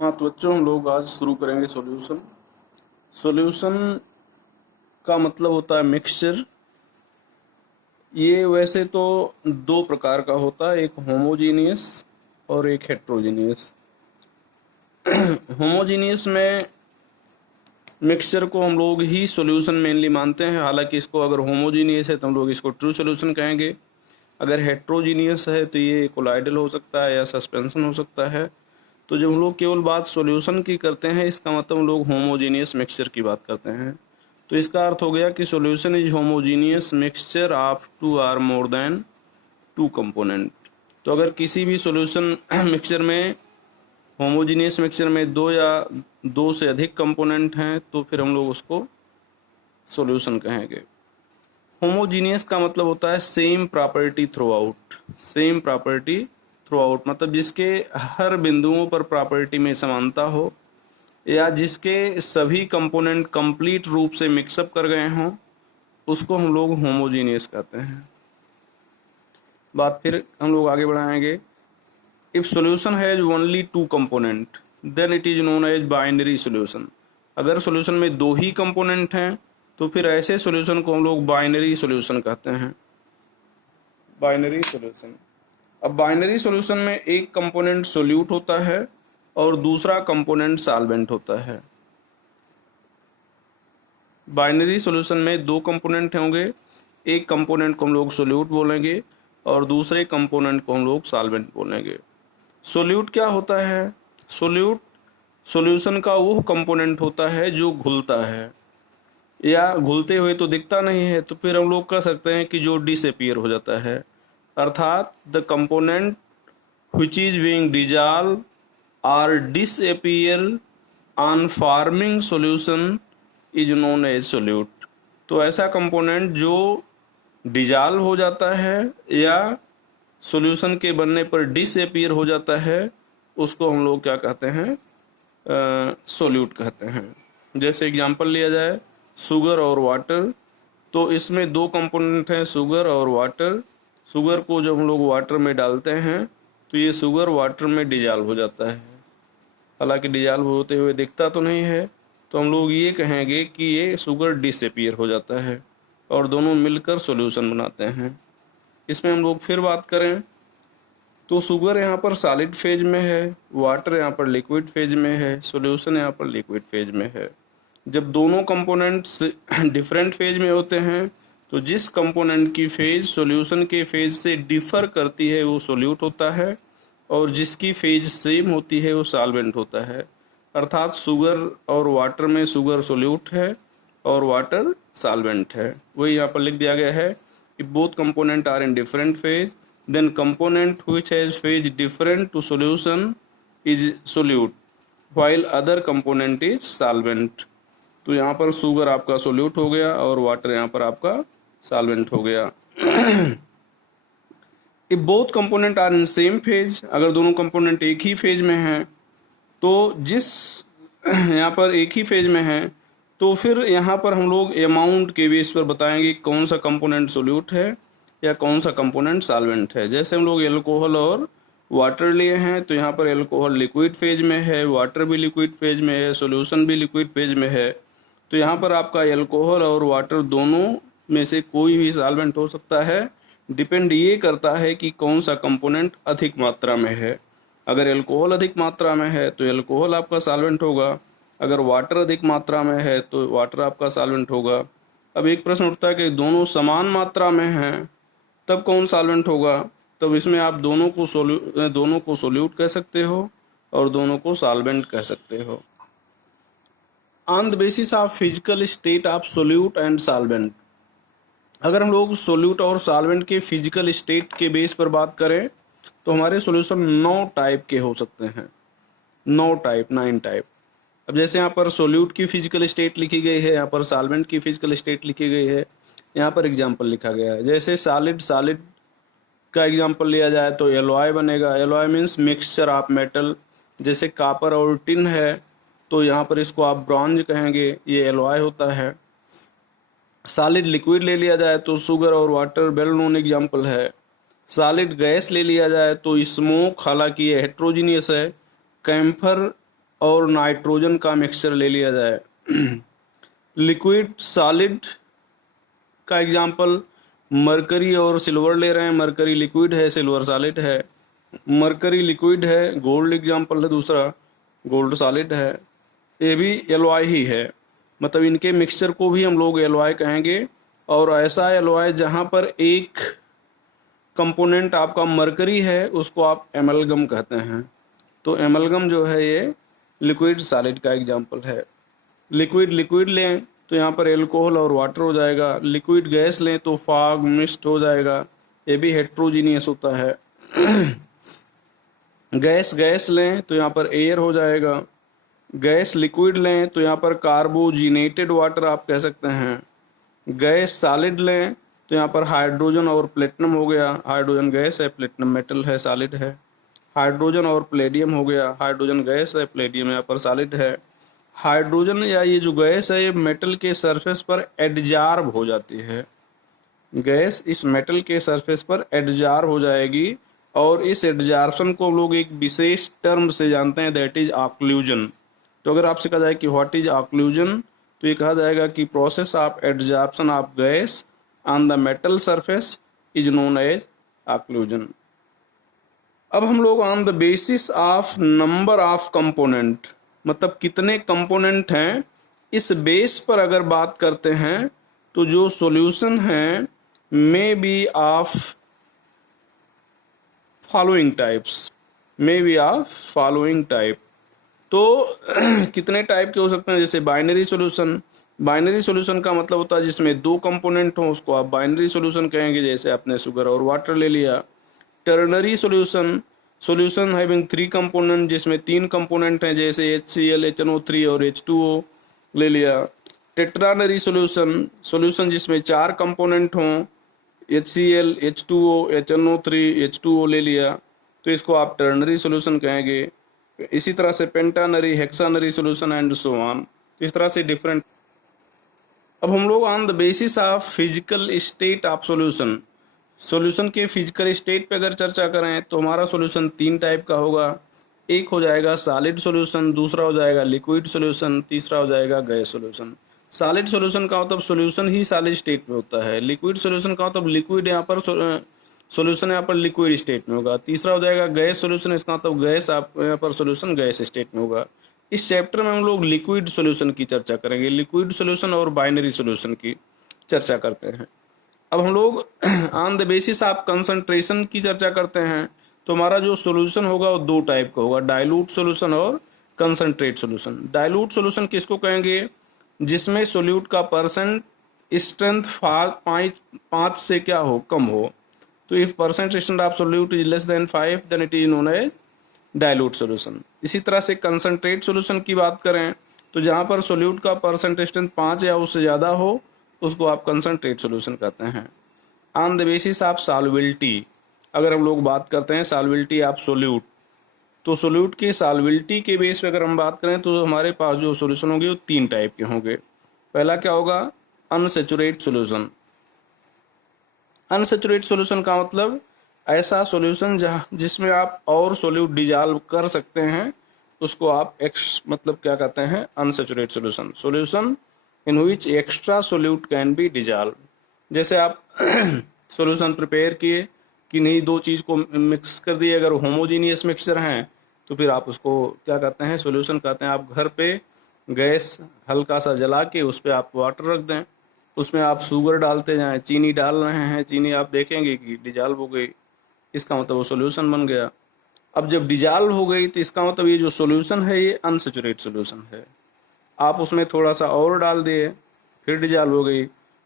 हाँ तो बच्चों, हम लोग आज शुरू करेंगे सॉल्यूशन। सॉल्यूशन का मतलब होता है मिक्सचर। ये वैसे तो दो प्रकार का होता है, एक होमोजीनियस और एक हेट्रोजीनियस। होमोजीनियस में मिक्सचर को हम लोग ही सॉल्यूशन मेनली मानते हैं। हालांकि इसको अगर होमोजीनियस है तो हम लोग इसको ट्रू सॉल्यूशन कहेंगे। अगर हेट्रोजीनियस है तो ये कोलाइडल हो सकता है या सस्पेंशन हो सकता है। तो जब हम लोग केवल बात सॉल्यूशन की करते हैं, इसका मतलब हम लोग होमोजीनियस मिक्सचर की बात करते हैं। तो इसका अर्थ हो गया कि solution is homogeneous mixture of two or more than two component. तो अगर किसी भी सॉल्यूशन मिक्सचर में, होमोजीनियस मिक्सचर में दो या दो से अधिक कंपोनेंट हैं तो फिर हम लोग उसको सॉल्यूशन कहेंगे। होमोजीनियस का मतलब होता है same property through out. Same property through out मतलब जिसके हर बिंदुओं पर प्रॉपर्टी में समानता हो, या जिसके सभी कंपोनेंट कंप्लीट रूप से मिक्सअप कर गए हों, उसको हम लोग होमोजीनियस कहते हैं। बात फिर हम लोग आगे बढ़ाएंगे। If solution has only two component then it is known as binary solution. अगर सॉल्यूशन में दो ही कंपोनेंट हैं तो फिर ऐसे सॉल्यूशन को हम लोग बाइनरी सॉल्यूशन कहते हैं। Binary solution. अब बाइनरी सॉल्यूशन में एक कंपोनेंट सोल्यूट होता है और दूसरा कंपोनेंट सॉल्वेंट होता है। बाइनरी सॉल्यूशन में दो कंपोनेंट होंगे, एक कंपोनेंट को हम लोग सोल्यूट बोलेंगे और दूसरे कंपोनेंट को हम लोग सॉल्वेंट बोलेंगे। सोल्यूट क्या होता है? सोल्यूट सॉल्यूशन का वो कंपोनेंट होता है जो घुलता है, या घुलते हुए तो दिखता नहीं है, तो फिर हम लोग कह सकते हैं कि जो डिसअपीयर हो जाता है। अर्थात the component which is being dissolved or disappear on forming solution is known as solute। तो ऐसा कंपोनेंट जो डिजॉल्व हो जाता है या सॉल्यूशन के बनने पर डिसअपीयर हो जाता है, उसको हम लोग क्या कहते हैं? सोल्यूट कहते हैं। जैसे एग्जांपल लिया जाए शुगर और वाटर, तो इसमें दो कंपोनेंट हैं, शुगर और वाटर। शुगर को जब हम लोग वाटर में डालते हैं तो ये शुगर वाटर में डिजॉल्व हो जाता है। हालांकि डिजॉल्व होते हुए दिखता तो नहीं है, तो हम लोग ये कहेंगे कि ये शुगर डिसअपीयर हो जाता है और दोनों मिलकर सॉल्यूशन बनाते हैं। इसमें हम लोग फिर बात करें तो शुगर यहाँ पर सॉलिड फेज में है, वाटर यहाँ पर लिक्विड फेज में है, सॉल्यूशन यहाँ पर लिक्विड फेज में है। जब दोनों कंपोनेंट्स डिफरेंट फेज में होते हैं तो जिस कंपोनेंट की फेज सॉल्यूशन के फेज से डिफर करती है वो सोल्यूट होता है, और जिसकी फेज सेम होती है वो सॉल्वेंट होता है। अर्थात शुगर और वाटर में शुगर सोल्यूट है और वाटर सॉल्वेंट है। वही यहाँ पर लिख दिया गया है कि both component are in different phase then component which has phase different to solution is solute while other component is solvent. तो यहाँ पर शुगर आपका सोल्यूट हो गया और वाटर यहाँ पर आपका सॉल्वेंट हो गया। If both component are in same phase, अगर दोनों कंपोनेंट एक ही फेज में हैं, तो जिस यहाँ पर एक ही फेज में है तो फिर यहाँ पर हम लोग अमाउंट के बेस पर बताएंगे कौन सा कंपोनेंट सोल्यूट है या कौन सा कंपोनेंट सॉल्वेंट है। जैसे हम लोग एल्कोहल और वाटर लिए हैं तो यहाँ पर एल्कोहल लिक्विड फेज में है, वाटर भी लिक्विड फेज में है, सॉल्यूशन भी लिक्विड फेज में है। तो यहाँ पर आपका एल्कोहल और वाटर दोनों में से कोई भी सॉल्वेंट हो सकता है। डिपेंड ये करता है कि कौन सा कंपोनेंट अधिक मात्रा में है। अगर एल्कोहल अधिक मात्रा में है तो एल्कोहल आपका सॉल्वेंट होगा, अगर वाटर अधिक मात्रा में है तो वाटर आपका सॉल्वेंट होगा। अब एक प्रश्न उठता है कि दोनों समान मात्रा में हैं तब कौन सॉल्वेंट होगा? तब इसमें आप दोनों को सोल्यूट कह सकते हो और दोनों को सॉल्वेंट कह सकते हो। On the basis of physical state of solute and solvent, अगर हम लोग सोल्यूट और सॉल्वेंट के फिजिकल स्टेट के बेस पर बात करें तो हमारे सॉल्यूशन 9 टाइप के हो सकते हैं। 9 टाइप। अब जैसे यहाँ पर सोल्यूट की फिजिकल स्टेट लिखी गई है, यहाँ पर सॉल्वेंट की फिजिकल स्टेट लिखी गई है, यहाँ पर एग्जाम्पल लिखा गया है। जैसे सॉलिड का एग्जाम्पल लिया जाए तो एलॉय बनेगा। Alloy means mixture of metal. जैसे कॉपर और टिन है तो यहाँ पर इसको आप ब्रॉन्ज कहेंगे, ये एलॉय होता है। सॉलिड लिक्विड ले लिया जाए तो शुगर और वाटर वेल नोन एग्जाम्पल है। सॉलिड गैस ले लिया जाए तो स्मोक, हालांकि ये हेट्रोजीनियस है, कैम्फर और नाइट्रोजन का मिक्सचर ले लिया जाए। लिक्विड सॉलिड का एग्जांपल मरकरी और सिल्वर ले रहे हैं, मरकरी लिक्विड है, सिल्वर सॉलिड है। मरकरी लिक्विड है, गोल्ड एग्जांपल है दूसरा, गोल्ड सॉलिड है। ये भी एलॉय ही है, मतलब इनके मिक्सचर को भी हम लोग एलॉय कहेंगे। और ऐसा एलॉय जहाँ पर एक कंपोनेंट आपका मरकरी है उसको आप एमलगम कहते हैं। तो एमलगम जो है ये लिक्विड सॉलिड का एग्जांपल है। लिक्विड लिक्विड लें तो यहाँ पर एल्कोहल और वाटर हो जाएगा। लिक्विड गैस लें तो फॉग मिस्ट हो जाएगा, ये भी हेट्रोजीनियस होता है। गैस गैस लें तो यहाँ पर एयर हो जाएगा। गैस लिक्विड लें तो यहाँ पर कार्बोजिनेटेड वाटर आप कह सकते हैं। गैस सॉलिड लें तो यहाँ पर हाइड्रोजन और प्लेटिनम हो गया, हाइड्रोजन गैस है, प्लेटिनम मेटल है, सॉलिड है। हाइड्रोजन और प्लेडियम हो गया, हाइड्रोजन गैस है, प्लेडियम यहाँ पर सॉलिड है। हाइड्रोजन या ये जो गैस है ये मेटल के सरफेस पर एडजॉर्ब हो जाती है। गैस इस मेटल के सरफेस पर एडजॉर्ब हो जाएगी और इस एडजॉर्प्शन को लोग एक विशेष टर्म से जानते हैं, दैट इज ऑक्लूजन। तो अगर आपसे कहा जाए कि व्हाट इज ऑक्लूजन, तो ये कहा जाएगा कि process of adsorption of gas on the metal surface is known as occlusion. अब हम लोग on the basis of number of component, मतलब कितने कंपोनेंट हैं, इस बेस पर अगर बात करते हैं तो जो सॉल्यूशन है may be of following types, may be of following type. तो कितने टाइप के हो सकते हैं, जैसे बाइनरी सॉल्यूशन। बाइनरी सॉल्यूशन का मतलब होता है जिसमें दो कंपोनेंट हो उसको आप बाइनरी सॉल्यूशन कहेंगे, जैसे आपने शुगर और वाटर ले लिया। Ternary solution, solution having 3 component, जिसमें 3 कंपोनेंट हैं, जैसे HCl, HNO3 और H2O ले लिया। टेट्रानरी सॉल्यूशन, सॉल्यूशन जिसमें 4 कंपोनेंट हों, HCl, H2O, HNO3, H2O ले लिया, तो इसको आप टर्नरी सॉल्यूशन कहेंगे। इसी तरह से पेंटानरी, हेक्सानरी सॉल्यूशन एंड सो ऑन, इस तरह से डिफरेंट। अब हम लोग on the basis of physical state of solution, solution के फिजिकल स्टेट पे अगर चर्चा करें तो हमारा सॉल्यूशन 3 टाइप का होगा। एक हो जाएगा सॉलिड सॉल्यूशन, दूसरा हो जाएगा लिक्विड सॉल्यूशन, तीसरा हो जाएगा गैस सॉल्यूशन। सॉलिड सॉल्यूशन का मतलब सॉल्यूशन ही सॉलिड स्टेट में होता है। लिक्विड सॉल्यूशन का मतलब लिक्विड यहाँ पर सॉल्यूशन यहाँ पर लिक्विड स्टेट में होगा। तीसरा हो जाएगा गैस सॉल्यूशन, इसका मतलब गैस आप यहाँ पर सॉल्यूशन गैस स्टेट में होगा। इस चैप्टर में हम लोग लिक्विड सॉल्यूशन की चर्चा करेंगे, लिक्विड सॉल्यूशन और बाइनरी सॉल्यूशन की चर्चा करते हैं। अब हम लोग on the basis of concentration की चर्चा करते हैं, तो हमारा जो सॉल्यूशन होगा वो 2 टाइप का होगा, डाइल्यूट सॉल्यूशन और कंसंट्रेट सॉल्यूशन। डाइल्यूट सॉल्यूशन किसको कहेंगे, जिसमें सोल्यूट का परसेंट स्ट्रेंथ 5 से क्या हो, कम हो। तो if percent strength of solute is less than 5 then it is known as dilute solution. इसी तरह से कंसंट्रेट सॉल्यूशन की बात करें तो जहाँ पर सोल्यूट का परसेंट स्ट्रेंथ 5 या उससे ज़्यादा हो उसको आप कंसंट्रेट सॉल्यूशन कहते हैं। On the basis of solubility, अगर हम लोग बात करते हैं सॉल्युबिलिटी ऑफ सोल्यूट, तो सोल्यूट की सॉल्युबिलिटी के बेस पे अगर हम बात करें तो हमारे पास जो सॉल्यूशन होंगे वो 3 टाइप के होंगे। पहला क्या होगा, अनसैचुरेट सॉल्यूशन। अनसैचुरेट सॉल्यूशन का मतलब ऐसा सॉल्यूशन जहाँ जिसमें आप और सोल्यूट डिजॉल्व कर सकते हैं, उसको आप मतलब क्या कहते हैं, unsaturate solution. Solution in which extra solute can be dissolve. जैसे आप सॉल्यूशन प्रिपेयर किए कि नहीं, 2 चीज़ को मिक्स कर दिए, अगर होमोजीनियस मिक्सचर हैं तो फिर आप उसको क्या कहते हैं, सॉल्यूशन कहते हैं। आप घर पे गैस हल्का सा जला के उस पर आप वाटर रख दें, उसमें आप शुगर डालते जाएं, चीनी डाल रहे हैं, चीनी आप देखेंगे कि डिजॉल्व हो गई, इसका मतलब वो सॉल्यूशन बन गया। अब जब डिजॉल्व हो गई तो इसका मतलब ये जो सॉल्यूशन है ये अनसैचुरेट सॉल्यूशन है। आप उसमें थोड़ा सा और डाल दिए, फिर डिजॉल्व हो गई,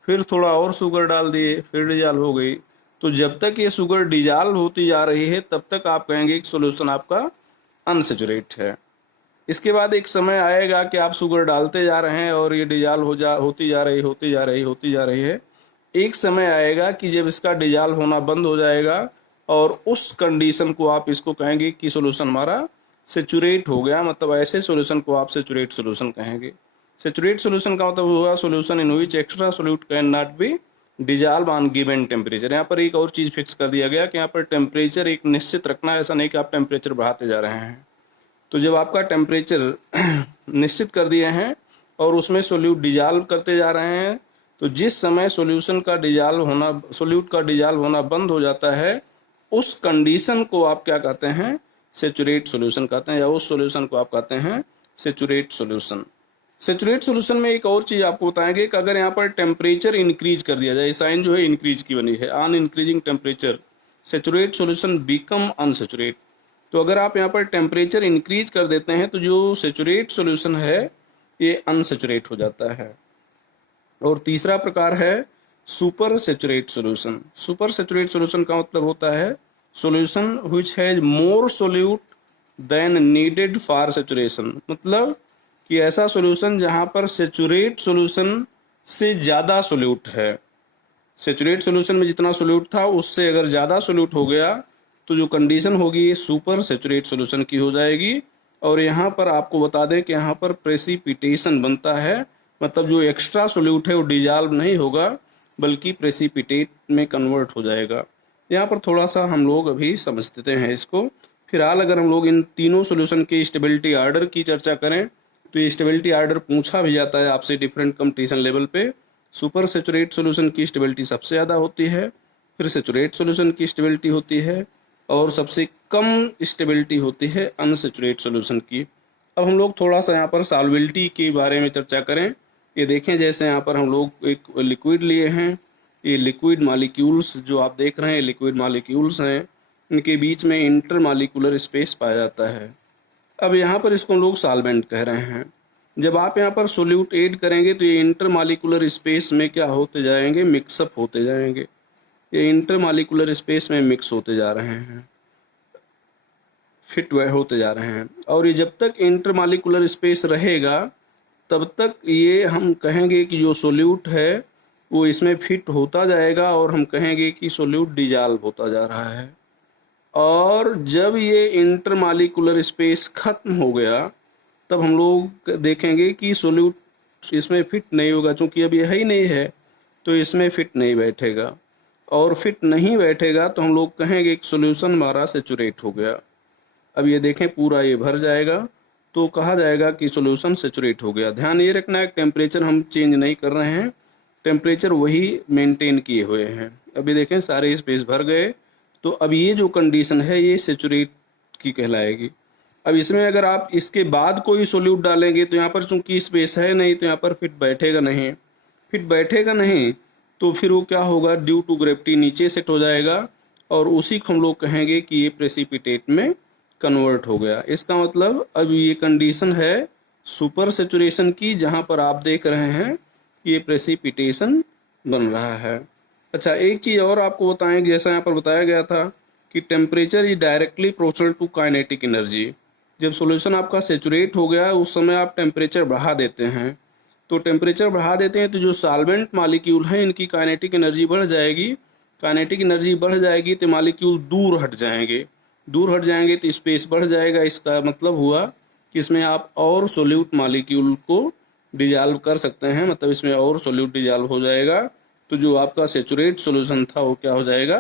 फिर थोड़ा और शुगर डाल दिए, फिर डिजॉल्व हो गई। तो जब तक ये शुगर डिजॉल्व होती जा रही है तब तक आप कहेंगे कि सॉल्यूशन आपका अनसैचुरेट है। इसके बाद एक समय आएगा कि आप शुगर डालते जा रहे हैं और ये डिजॉल्व होती जा रही है। एक समय आएगा कि जब इसका डिजॉल्व होना बंद हो जाएगा और उस कंडीशन को आप इसको कहेंगे कि सॉल्यूशन हमारा सेचुरेट हो गया, मतलब ऐसे सॉल्यूशन को आप सेचुरेट सॉल्यूशन कहेंगे। सेचुरेट सॉल्यूशन का मतलब हुआ solution in which extra solute can not be dissolve on given temperature. यहाँ पर एक और चीज़ फिक्स कर दिया गया कि यहाँ पर टेम्परेचर एक निश्चित रखना है, ऐसा नहीं कि आप टेम्परेचर बढ़ाते जा रहे हैं। तो जब आपका टेम्परेचर निश्चित कर दिए हैं और उसमें सोल्यूट डिजॉल्व करते जा रहे हैं, तो जिस समय सोल्यूट का डिजॉल्व होना बंद हो जाता है, उस कंडीशन को आप क्या कहते हैं, सैचुरेट सॉल्यूशन कहते हैं, या उस सॉल्यूशन को आप कहते हैं सैचुरेट सॉल्यूशन। सैचुरेट सॉल्यूशन में एक और चीज़ आपको बताएंगे कि अगर यहाँ पर टेम्परेचर इंक्रीज कर दिया जाए, साइन जो है इंक्रीज की बनी है, on increasing temperature saturate solution become unsaturate. तो अगर आप यहाँ पर टेम्परेचर इंक्रीज कर देते हैं तो जो सैचुरेट सॉल्यूशन है ये अनसैचुरेट हो जाता है। और तीसरा प्रकार है super saturate solution. Super saturate solution का मतलब होता है solution which has more solute than needed for saturation. मतलब कि ऐसा सॉल्यूशन जहां पर सैचुरेट सॉल्यूशन से ज़्यादा सोल्यूट है, सैचुरेट सॉल्यूशन में जितना सोल्यूट था उससे अगर ज़्यादा सोल्यूट हो गया तो जो कंडीशन होगी ये सुपर सैचुरेट सॉल्यूशन की हो जाएगी। और यहाँ पर आपको बता दें कि यहाँ पर प्रेसिपिटेशन बनता है, मतलब जो एक्स्ट्रा सोल्यूट है वो डिजॉल्व नहीं होगा बल्कि प्रेसिपिटेट में कन्वर्ट हो जाएगा। यहाँ पर थोड़ा सा हम लोग अभी समझते हैं इसको। फिलहाल अगर हम लोग इन तीनों सोल्यूशन के स्टेबिलिटी ऑर्डर की चर्चा करें तो ये स्टेबिलिटी ऑर्डर पूछा भी जाता है आपसे डिफरेंट कंपटीशन लेवल पे। सुपर सैचुरेट सॉल्यूशन की स्टेबिलिटी सबसे ज़्यादा होती है, फिर सैचुरेट सॉल्यूशन की स्टेबिलिटी होती है, और सबसे कम स्टेबिलिटी होती है अनसैचुरेट सॉल्यूशन की। अब हम लोग थोड़ा सा यहाँ पर सॉल्वेबिलिटी के बारे में चर्चा करें। ये देखें, जैसे यहाँ पर हम लोग एक लिक्विड लिए हैं, ये लिक्विड मॉलिक्यूल्स जो आप देख रहे हैं लिक्विड मॉलिक्यूल्स हैं, इनके बीच में इंटरमॉलिक्यूलर स्पेस पाया जाता है। अब यहाँ पर इसको हम लोग सॉल्वेंट कह रहे हैं। जब आप यहाँ पर सोल्यूट ऐड करेंगे तो ये इंटरमॉलिक्यूलर स्पेस में क्या होते जाएंगे, मिक्सअप होते जाएंगे। ये इंटरमॉलिक्यूलर स्पेस में मिक्स होते जा रहे हैं, फिट होते जा रहे हैं। और ये जब तक इंटरमॉलिक्यूलर स्पेस रहेगा तब तक ये हम कहेंगे कि जो सोल्यूट है वो इसमें फिट होता जाएगा, और हम कहेंगे कि सोल्यूट डिजॉल्व होता जा रहा है। और जब ये इंटरमॉलिक्यूलर स्पेस खत्म हो गया तब हम लोग देखेंगे कि सोल्यूट इसमें फिट नहीं होगा, चूंकि अब ये है ही नहीं है तो इसमें फिट नहीं बैठेगा। और फिट नहीं बैठेगा तो हम लोग कहेंगे कि सोल्यूशन हमारा सैचुरेट हो गया। अब ये देखें पूरा ये भर जाएगा तो कहा जाएगा कि सोल्यूशन सैचुरेट हो गया। ध्यान ये रखना है टेम्परेचर हम चेंज नहीं कर रहे हैं, टेम्परेचर वही मेंटेन किए हुए हैं। अभी देखें सारे स्पेस भर गए, तो अब ये जो कंडीशन है ये सैचुरेट की कहलाएगी। अब इसमें अगर आप इसके बाद कोई सोल्यूट डालेंगे तो यहाँ पर चूंकि स्पेस है नहीं तो यहाँ पर फिट बैठेगा नहीं, फिट बैठेगा नहीं तो फिर वो क्या होगा, ड्यू टू ग्रेविटी नीचे सेट हो जाएगा, और उसी को हम लोग कहेंगे कि ये प्रेसिपिटेट में कन्वर्ट हो गया। इसका मतलब अब ये कंडीशन है सुपर सैचुरेशन की, जहाँ पर आप देख रहे हैं ये प्रेसिपिटेशन बन रहा है। अच्छा, एक चीज़ और आपको बताएं, जैसा यहाँ पर बताया गया था कि temperature is directly proportional to kinetic energy. जब सॉल्यूशन आपका सैचुरेट हो गया उस समय आप टेम्परेचर बढ़ा देते हैं, तो टेम्परेचर बढ़ा देते हैं तो जो सॉल्वेंट मॉलिक्यूल हैं इनकी काइनेटिक एनर्जी बढ़ जाएगी। काइनेटिक एनर्जी बढ़ जाएगी तो मॉलिक्यूल दूर हट जाएंगे, दूर हट जाएंगे तो स्पेस बढ़ जाएगा। इसका मतलब हुआ कि इसमें आप और सोल्यूट मॉलिक्यूल को डिजॉल्व कर सकते हैं, मतलब इसमें और सोल्यूट डिजॉल्व हो जाएगा। तो जो आपका सैचुरेट सॉल्यूशन था वो क्या हो जाएगा,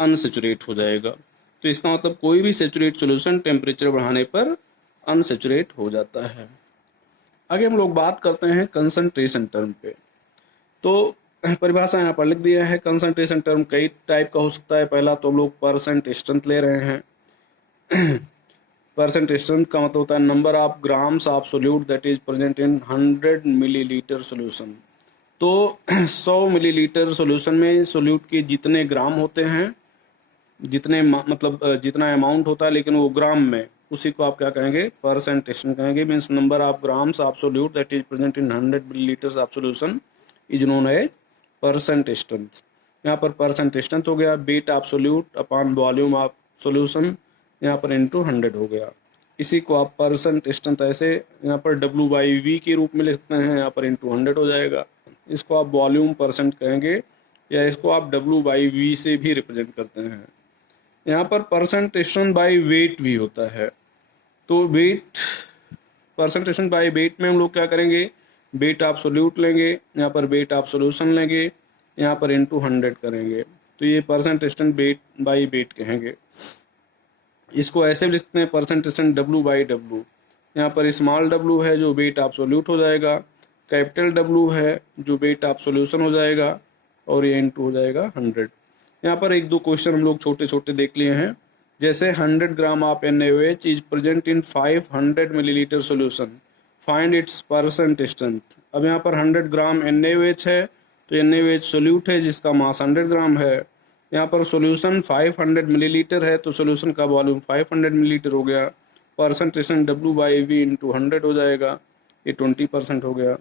अनसैचुरेट हो जाएगा। तो इसका मतलब कोई भी सैचुरेट सॉल्यूशन टेम्परेचर बढ़ाने पर अनसैचुरेट हो जाता है। आगे हम लोग बात करते हैं कंसंट्रेशन टर्म पे। तो परिभाषा यहाँ पर लिख दिया है। कंसंट्रेशन टर्म कई टाइप का हो सकता है। पहला तो हम लोग परसेंट स्ट्रेंथ ले रहे हैं। परसेंट स्ट्रेंथ का मतलब होता है number of grams of solute that is present in 100 millilitre solution. तो 100 मिलीलीटर सोल्यूशन में सोल्यूट के जितने ग्राम होते हैं, जितने मतलब जितना अमाउंट होता है लेकिन वो ग्राम में, उसी को आप क्या कहेंगे, परसेंट स्ट्रेंथ कहेंगे। Means number of grams of solute that is present in 100 millilitres of solution is known as percent strength. यहाँ पर परसेंट स्ट्रेंथ हो गया weight of solute upon volume of solution, यहाँ पर इंटू 100 हो गया। इसी को आप परसेंट स्ट्रेंथ ऐसे यहाँ पर W/V के रूप में लिख सकते हैं, यहाँ पर इंटू 100 हो जाएगा। इसको आप वॉल्यूम परसेंट कहेंगे या इसको आप W/V से भी रिप्रेजेंट करते हैं। यहाँ पर परसेंट स्ट्रेंथ बाय वेट भी होता है। तो weight, percent strength by weight में हम लोग क्या करेंगे, वेट ऑफ सोल्यूट लेंगे, यहाँ पर वेट ऑफ सोल्यूशन लेंगे, यहाँ पर इंटू 100 करेंगे। तो ये percent strength weight by weight कहेंगे। इसको ऐसे भी लिखते हैं परसेंटेशन W/W। यहाँ पर स्मॉल w है जो वेट ऑफ सोल्यूट हो जाएगा, कैपिटल W है जो वेट ऑफ सोल्यूशन हो जाएगा, और ये इनटू हो जाएगा 100। यहाँ पर एक दो क्वेश्चन हम लोग छोटे छोटे देख लिए हैं, जैसे 100 gram of NaOH is present in 500 millilitre solution, find its percent strength. अब यहाँ पर 100 ग्राम NaOH है, तो NaOH सोल्यूट है जिसका मास 100 ग्राम है। यहाँ पर सोल्यूशन 500 मिलीलीटर है, तो सोल्यूशन का वॉल्यूम 500 मिलीलीटर हो गया। परसेंटेशन W/V इंटू 100 हो जाएगा, ये 20% हो गया।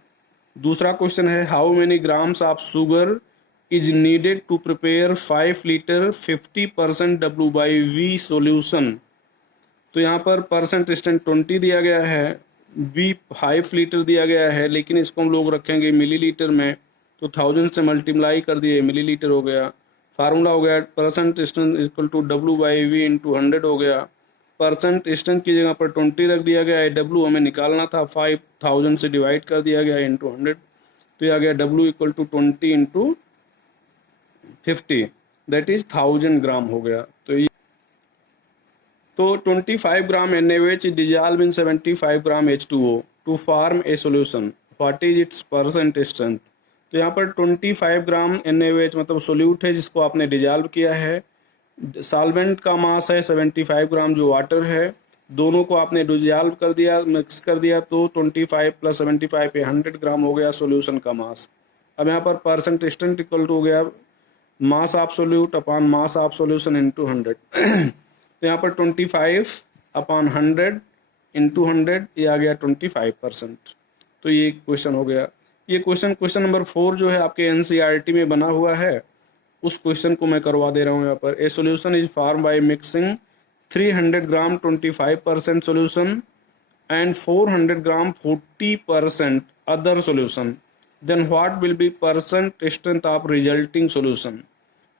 दूसरा क्वेश्चन है, how many grams of sugar is needed to prepare 5 litre 50% W/V solution. तो यहाँ पर परसेंट स्ट्रेंथ 20 दिया गया है, V 5 लीटर दिया गया है, लेकिन इसको हम लोग रखेंगे मिलीलीटर में, तो 1000 से मल्टीप्लाई कर दिए, मिलीलीटर हो गया। फार्मूला हो गया percent strength equal to W/V into 100 हो गया। परसेंट स्ट्रेंथ की जगह पर 20 रख दिया गया है, W हमें निकालना था, 5000 से डिवाइड कर दिया गया इंटू 100, तो ये आ गया W equal to 20 into 50, that is 1000 gram हो गया। तो 25 ग्राम NaOH is dissolved in 75 gram H2O to form a solution. What is its percent strength? तो यहाँ पर 25 ग्राम NaOH मतलब सोल्यूट है जिसको आपने डिजॉल्व किया है, सॉल्वेंट का मास है 75 ग्राम जो वाटर है, दोनों को आपने डिजॉल्व कर दिया, मिक्स कर दिया, तो 25 प्लस 75 पे 100 ग्राम हो गया सोल्यूशन का मास। अब यहाँ पर परसेंट स्ट्रेंथ इक्वल टू हो गया मास of solute upon mass of solution into 100। तो यहाँ पर 25/100 इंटू 100, ये आ गया 25%। तो ये क्वेश्चन हो गया। ये क्वेश्चन नंबर 4 जो है आपके NCERT में बना हुआ है, उस क्वेश्चन को मैं करवा दे रहा हूँ यहाँ पर। A solution is form by mixing 300 gram 25% solution and 400 gram 40% other solution, then what will be percent strength of resulting solution.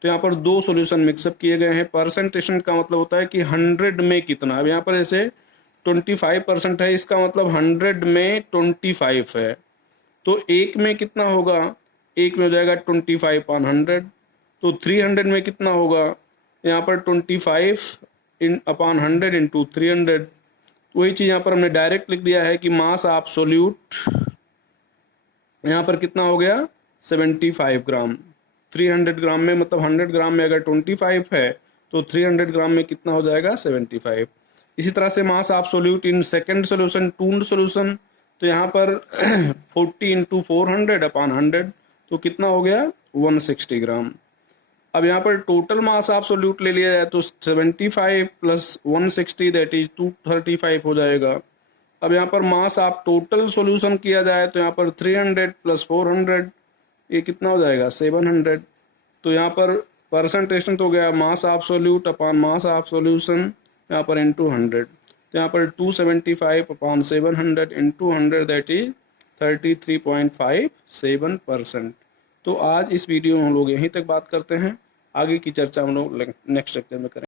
तो यहाँ पर दो सोल्यूशन मिक्सअप किए गए हैं। परसेंट स्ट्रेंथ का मतलब होता है कि 100 में कितना। अब यहाँ पर जैसे 25% है, इसका मतलब 100 में 25 है, तो एक में कितना होगा, एक में हो जाएगा 25/100, तो 300 में कितना होगा, यहाँ पर 25/100 इंटू 300। वही चीज़ यहाँ पर हमने डायरेक्ट लिख दिया है कि मास ऑफ सोल्यूट यहाँ पर कितना हो गया 75 ग्राम। 300 ग्राम में मतलब 100 ग्राम में अगर 25 है, तो 300 ग्राम में कितना हो जाएगा 75। इसी तरह से mass of solute in second solution tuned solution, तो यहाँ पर 40 इंटू 400/100, तो कितना हो गया 160 ग्राम। अब यहाँ पर टोटल मास ऑफ सोल्यूट ले लिया जाए तो 75 प्लस 160 दैट इज 235 हो जाएगा। अब यहाँ पर मास ऑफ टोटल सोल्यूशन किया जाए तो यहाँ पर 300 प्लस 400, ये कितना हो जाएगा 700। तो यहाँ पर परसेंट स्ट्रेंथ हो गया मास of solute upon mass of solution, यहाँ पर इंटू 100, तो यहाँ पर 275/700 इंटू 100 दैट इज 33.57%। तो आज इस वीडियो में हम लोग यहीं तक बात करते हैं, आगे की चर्चा हम लोग नेक्स्ट लेक्चर में करेंगे।